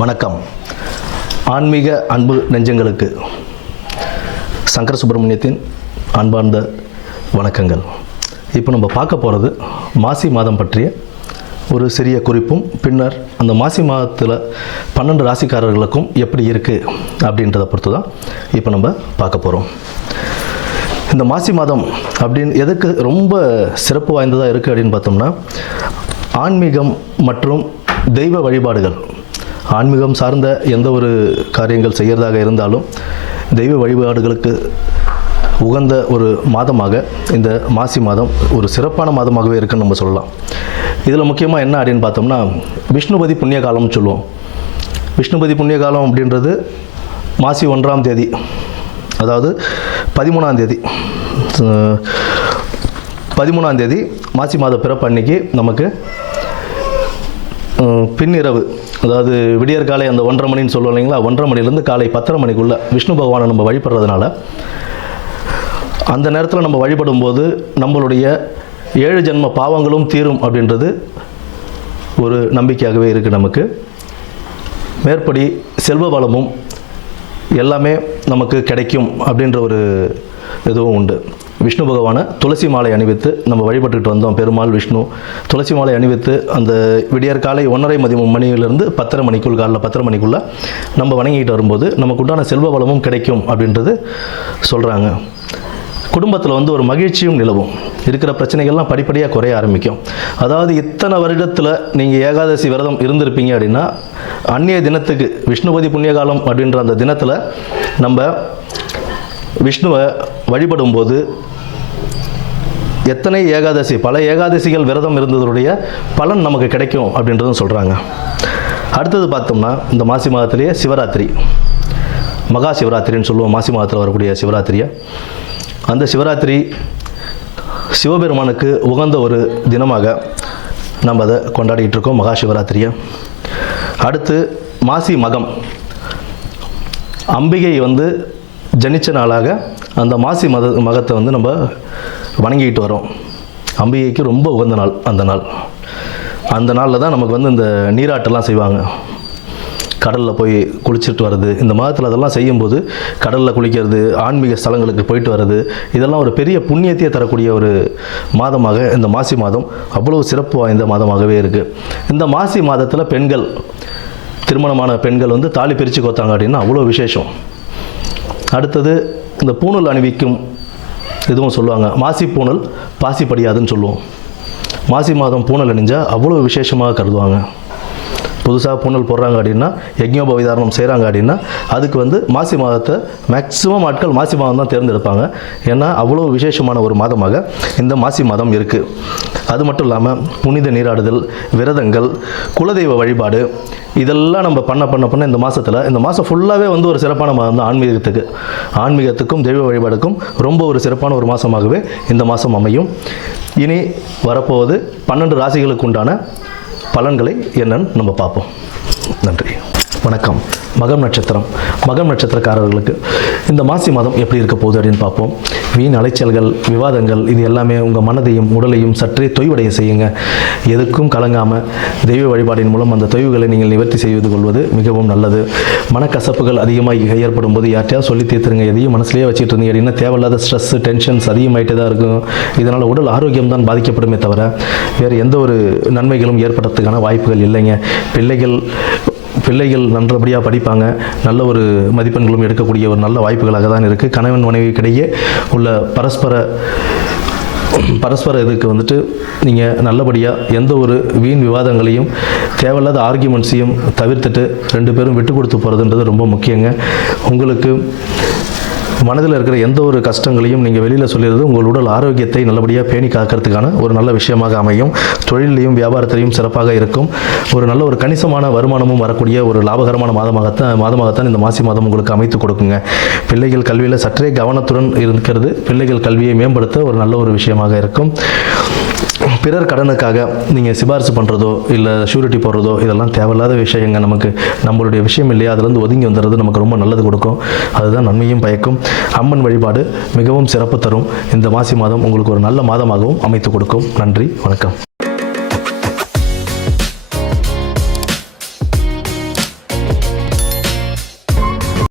வணக்கம். ஆன்மீக அன்பு நெஞ்சங்களுக்கு சங்கர சுப்பிரமணியத்தின் அன்பார்ந்த வணக்கங்கள். இப்போ நம்ம பார்க்க போகிறது மாசி மாதம் பற்றிய ஒரு சிறிய குறிப்பும், பின்னர் அந்த மாசி மாதத்தில் 12 ராசிக்காரர்களுக்கும் எப்படி இருக்குது அப்படின்றத பொறுத்து தான் இப்போ நம்ம பார்க்க போகிறோம். இந்த மாசி மாதம் அப்படின்னு எதுக்கு ரொம்ப சிறப்பு வாய்ந்ததாக இருக்குது அப்படின்னு பார்த்தோம்னா, ஆன்மீகம் மற்றும் தெய்வ வழிபாடுகள், ஆன்மீகம் சார்ந்த எந்த ஒரு காரியங்கள் செய்கிறதாக இருந்தாலும் தெய்வ வழிபாடுகளுக்கு உகந்த ஒரு மாதமாக இந்த மாசி மாதம் ஒரு சிறப்பான மாதமாகவே இருக்குன்னு நம்ம சொல்லலாம். இதில் முக்கியமாக என்ன அப்படின்னு பார்த்தோம்னா, விஷ்ணுபதி புண்ணிய காலம்னு சொல்லுவோம். விஷ்ணுபதி புண்ணிய காலம் அப்படின்றது மாசி 1ஆம் தேதி, அதாவது 13ஆம் தேதி மாசி மாத பிறப்பு அன்னைக்கு நமக்கு பின்னிரவு, அதாவது விடியற்காலை அந்த 1:30 மணின்னு சொல்லுவோம் இல்லைங்களா, 1:30 மணிலேருந்து காலை 10:30 மணிக்குள்ளே விஷ்ணு பகவானை நம்ம வழிபடுறதுனால அந்த நேரத்தில் நம்ம வழிபடும் போது நம்மளுடைய 7 ஜென்ம பாவங்களும் தீரும் அப்படின்றது ஒரு நம்பிக்கையாகவே இருக்குது. நமக்கு மேற்படி செல்வ வளமும் எல்லாமே நமக்கு கிடைக்கும் அப்படின்ற ஒரு இதுவும் உண்டு. விஷ்ணு பகவானை துளசி மாலை அணிவித்து நம்ம வழிபட்டுக்கிட்டு வந்தோம். பெருமாள் விஷ்ணு துளசி மாலை அணிவித்து அந்த விடியற்காலை 1:30 மணியிலிருந்து 10:30 மணிக்குள், காலைல 10:30 மணிக்குள்ளே நம்ம வணங்கிட்டு வரும்போது நமக்கு உண்டான செல்வ வளமும் கிடைக்கும் அப்படின்றது சொல்கிறாங்க. குடும்பத்தில் ஒரு மகிழ்ச்சியும் நிலவும், இருக்கிற பிரச்சனைகள்லாம் படிப்படியாக குறைய ஆரம்பிக்கும். அதாவது இத்தனை வருடத்தில் நீங்கள் ஏகாதசி விரதம் இருந்திருப்பீங்க அப்படின்னா, அந்நிய தினத்துக்கு விஷ்ணுபதி புண்ணியகாலம் அப்படின்ற அந்த தினத்தில் நம்ம விஷ்ணுவை வழிபடும் போது எத்தனை ஏகாதசி, பல ஏகாதசிகள் விரதம் இருந்ததுடைய பலன் நமக்கு கிடைக்கும் அப்படின்றதும் சொல்கிறாங்க. அடுத்தது பார்த்தோம்னா, இந்த மாசி மாதத்திலேயே சிவராத்திரி, மகா சிவராத்திரின்னு சொல்லுவோம். மாசி மாதத்தில் வரக்கூடிய சிவராத்திரியை, அந்த சிவராத்திரி சிவபெருமானுக்கு உகந்த ஒரு தினமாக நம்ம அதை கொண்டாடிக்கிட்டு இருக்கோம், மகா சிவராத்திரியை. அடுத்து மாசி மகம், அம்பிகை ஜனிச்ச நாளாக அந்த மாசி மகத்தை நம்ம வணங்கிக்கிட்டு வரோம். அம்பிகைக்கு ரொம்ப உகந்த நாள் அந்த நாளில் தான் நமக்கு இந்த நீராட்டெல்லாம் செய்வாங்க. கடலில் போய் குளிச்சுட்டு வர்றது, இந்த மாதத்தில் அதெல்லாம் செய்யும்போது கடலில் குளிக்கிறது, ஆன்மீக ஸ்தலங்களுக்கு போயிட்டு வர்றது, இதெல்லாம் ஒரு பெரிய புண்ணியத்தையே தரக்கூடிய ஒரு மாதமாக இந்த மாசி மாதம் அவ்வளோ சிறப்பு வாய்ந்த மாதமாகவே இருக்குது. இந்த மாசி மாதத்தில் பெண்கள், திருமணமான பெண்கள் தாலி பிரித்து கோத்தாங்க அப்படின்னா அவ்வளோ விசேஷம். அடுத்தது இந்த பூணல் அணிவிக்கும் இதுவும் சொல்லுவாங்க. மாசி பூணல் பாசி படியாதுன்னு சொல்லுவோம். மாசி மாதம் பூணல் அணிஞ்சால் அவ்வளோ விசேஷமாக கருதுவாங்க. புதுசாக பூணல் போடுறாங்க அப்படின்னா, யஜ்ஞோபவிதாரணம் செய்கிறாங்க அப்படின்னா, அதுக்கு மாசி மாதத்தை மேக்ஸிமம் ஆட்கள் மாசி மாதம் தான் தேர்ந்தெடுப்பாங்க. ஏன்னா அவ்வளோ விசேஷமான ஒரு மாதமாக இந்த மாசி மாதம் இருக்குது. அது மட்டும் இல்லாமல் புனித நீராடுதல், விரதங்கள், குலதெய்வ வழிபாடு, இதெல்லாம் நம்ம பண்ண இந்த மாதத்தில், இந்த மாதம் ஃபுல்லாகவே ஒரு சிறப்பான மாதம் தான். ஆன்மீகத்துக்கும் தெய்வ வழிபாடுக்கும் ரொம்ப ஒரு சிறப்பான ஒரு மாதமாகவே இந்த மாதம் அமையும். இனி வரப்போவது 12 ராசிகளுக்கு உண்டான பலன்களை என்னன்னு நம்ம பார்ப்போம். நன்றி, வணக்கம். மகம் நட்சத்திரக்காரர்களுக்கு இந்த மாசி மாதம் எப்படி இருக்க போகுது அப்படின்னு பார்ப்போம். வீண் அலைச்சல்கள், விவாதங்கள், இது எல்லாமே உங்கள் மனதையும் உடலையும் சற்றே தொய்வடைய செய்யுங்க. எதுக்கும் கலங்காமல் தெய்வ வழிபாடின் மூலம் அந்த தொய்வுகளை நீங்கள் நிவர்த்தி செய்து கொள்வது மிகவும் நல்லது. மனக்கசப்புகள் அதிகமாக ஏற்படும் போது யார்ட்டையாவது சொல்லி தீர்த்துருங்க. எதையும் மனசுலேயே வச்சுட்டு இருந்தீங்க அப்படின்னா தேவையில்லாத ஸ்ட்ரெஸ், டென்ஷன்ஸ் அதிகமாகிட்டே தான் இருக்கும். இதனால் உடல் ஆரோக்கியம் தான் பாதிக்கப்படுமே தவிர வேறு எந்த ஒரு நன்மைகளும் ஏற்படுறதுக்கான வாய்ப்புகள் இல்லைங்க. பிள்ளைகள் நல்லபடியாக படிப்பாங்க, நல்ல ஒரு மதிப்பெண்களும் எடுக்கக்கூடிய ஒரு நல்ல வாய்ப்புகளாக தான் இருக்குது. கணவன் மனைவிக்கிடையே உள்ள பரஸ்பர இதுக்கு நீங்கள் நல்லபடியாக எந்த ஒரு வீண் விவாதங்களையும், தேவையில்லாத ஆர்கியூமெண்ட்ஸையும் தவிர்த்துட்டு 2 பேரும் விட்டு கொடுத்து போகிறதுன்றது ரொம்ப முக்கியங்க. உங்களுக்கு மனதில் இருக்கிற எந்த ஒரு கஷ்டங்களையும் நீங்கள் வெளியில் சொல்லிடுறது உங்கள் உடல் ஆரோக்கியத்தை நல்லபடியாக பேணி காக்கிறதுக்கான ஒரு நல்ல விஷயமாக அமையும். தொழிலையும் வியாபாரத்திலையும் சிறப்பாக இருக்கும். ஒரு நல்ல ஒரு கணிசமான வருமானமும் வரக்கூடிய ஒரு லாபகரமான மாதமாகத்தான் இந்த மாசி மாதம் உங்களுக்கு அமைத்து கொடுக்குங்க. பிள்ளைகள் கல்வியில் சற்றே கவனத்துடன் இருக்கிறது பிள்ளைகள் கல்வியை மேம்படுத்த ஒரு நல்ல ஒரு விஷயமாக இருக்கும். பிறர் கடனுக்காக நீங்கள் சிபாரிசு பண்ணுறதோ இல்லை ஷூரிட்டி போடுறதோ இதெல்லாம் தேவையில்லாத விஷயங்க. நம்மளுடைய விஷயம் இல்லையா, அதுலேருந்து ஒதுங்கி வந்துடுறது நமக்கு ரொம்ப நல்லது கொடுக்கும். அதுதான் நன்மையும் பயக்கும். அம்மன் வழிபாடு மிகவும் சிறப்பு தரும். இந்த மாசி மாதம் உங்களுக்கு ஒரு நல்ல மாதமாகவும் அமைத்து கொடுக்கும். நன்றி, வணக்கம்.